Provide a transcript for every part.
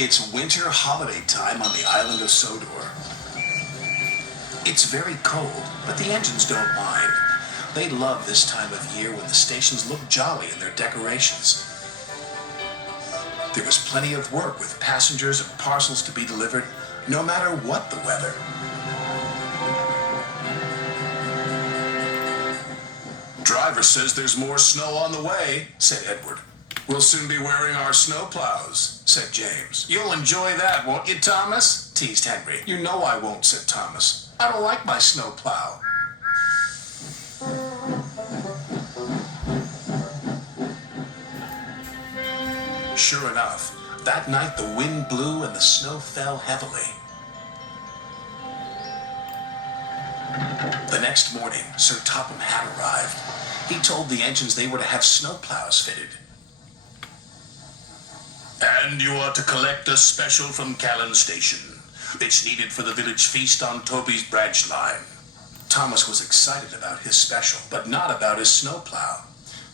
It's winter holiday time on the island of Sodor. It's very cold, but the engines don't mind. They love this time of year when the stations look jolly in their decorations. There was plenty of work with passengers and parcels to be delivered, no matter what the weather. Driver says there's more snow on the way, said Edward. We'll soon be wearing our snowplows, said James. You'll enjoy that, won't you, Thomas? Teased Henry. You know I won't, said Thomas. I don't like my snowplow. Sure enough, that night the wind blew and the snow fell heavily. The next morning, Sir Topham Hatt arrived. He told the engines they were to have snowplows fitted. And you are to collect a special from Callan Station. It's needed for the village feast on Toby's branch line. Thomas was excited about his special, but not about his snowplow.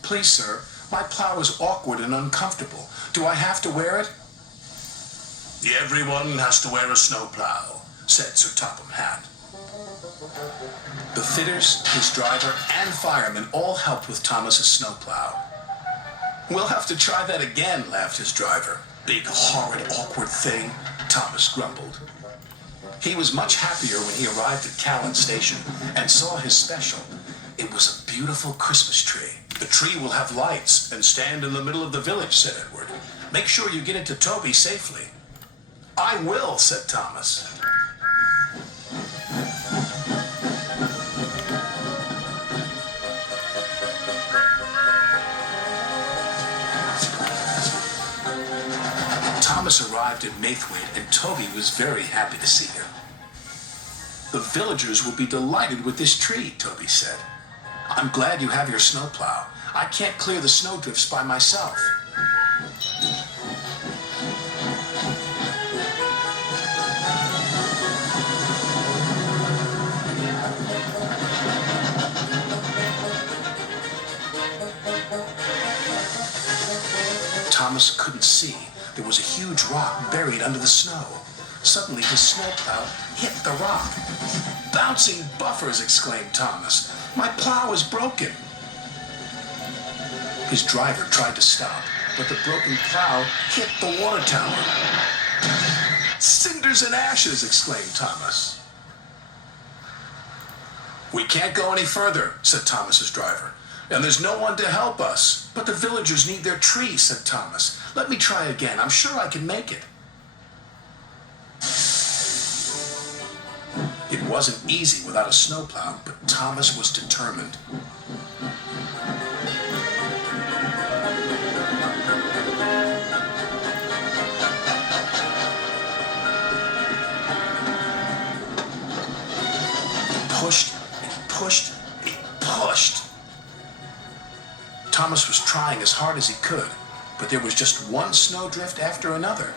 Please, sir, my plow is awkward and uncomfortable. Do I have to wear it? Everyone has to wear a snowplow, said Sir Topham Hatt. The fitters, his driver, and firemen all helped with Thomas's snowplow. We'll have to try that again, laughed his driver. Big, horrid, awkward thing, Thomas grumbled. He was much happier when he arrived at Callan Station and saw his special. It was a beautiful Christmas tree. The tree will have lights and stand in the middle of the village, said Edward. Make sure you get it to Toby safely. I will, said Thomas. Thomas arrived at Maithwaite, and Toby was very happy to see him. The villagers will be delighted with this tree, Toby said. I'm glad you have your snowplow. I can't clear the snowdrifts by myself. Thomas couldn't see. There was a huge rock buried under the snow. Suddenly, his snowplow hit the rock. Bouncing buffers, exclaimed Thomas. My plow is broken. His driver tried to stop, but the broken plow hit the water tower. Cinders and ashes, exclaimed Thomas. We can't go any further, said Thomas's driver. And there's no one to help us. But the villagers need their tree, said Thomas. Let me try again. I'm sure I can make it. It wasn't easy without a snowplow, but Thomas was determined. He pushed and pushed and he pushed. Thomas was trying as hard as he could, but there was just one snowdrift after another.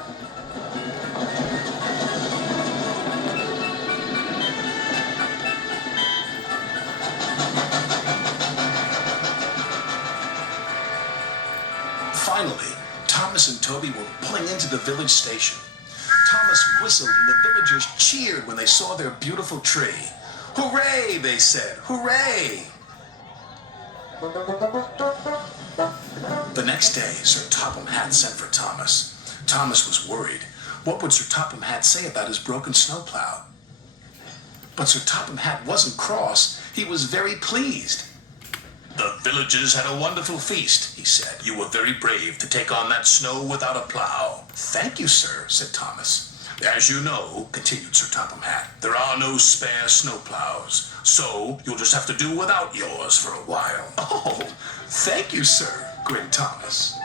Finally, Thomas and Toby were pulling into the village station. Thomas whistled and the villagers cheered when they saw their beautiful tree. Hooray, they said, hooray! The next day, Sir Topham Hatt sent for Thomas. Thomas was worried. What would Sir Topham Hatt say about his broken snowplow? But Sir Topham Hatt wasn't cross. He was very pleased. The villagers had a wonderful feast, he said. You were very brave to take on that snow without a plow. Thank you, sir, said Thomas. As you know, continued Sir Topham Hatt, there are no spare snowplows, so you'll just have to do without yours for a while. Oh, thank you, sir, grinned Thomas.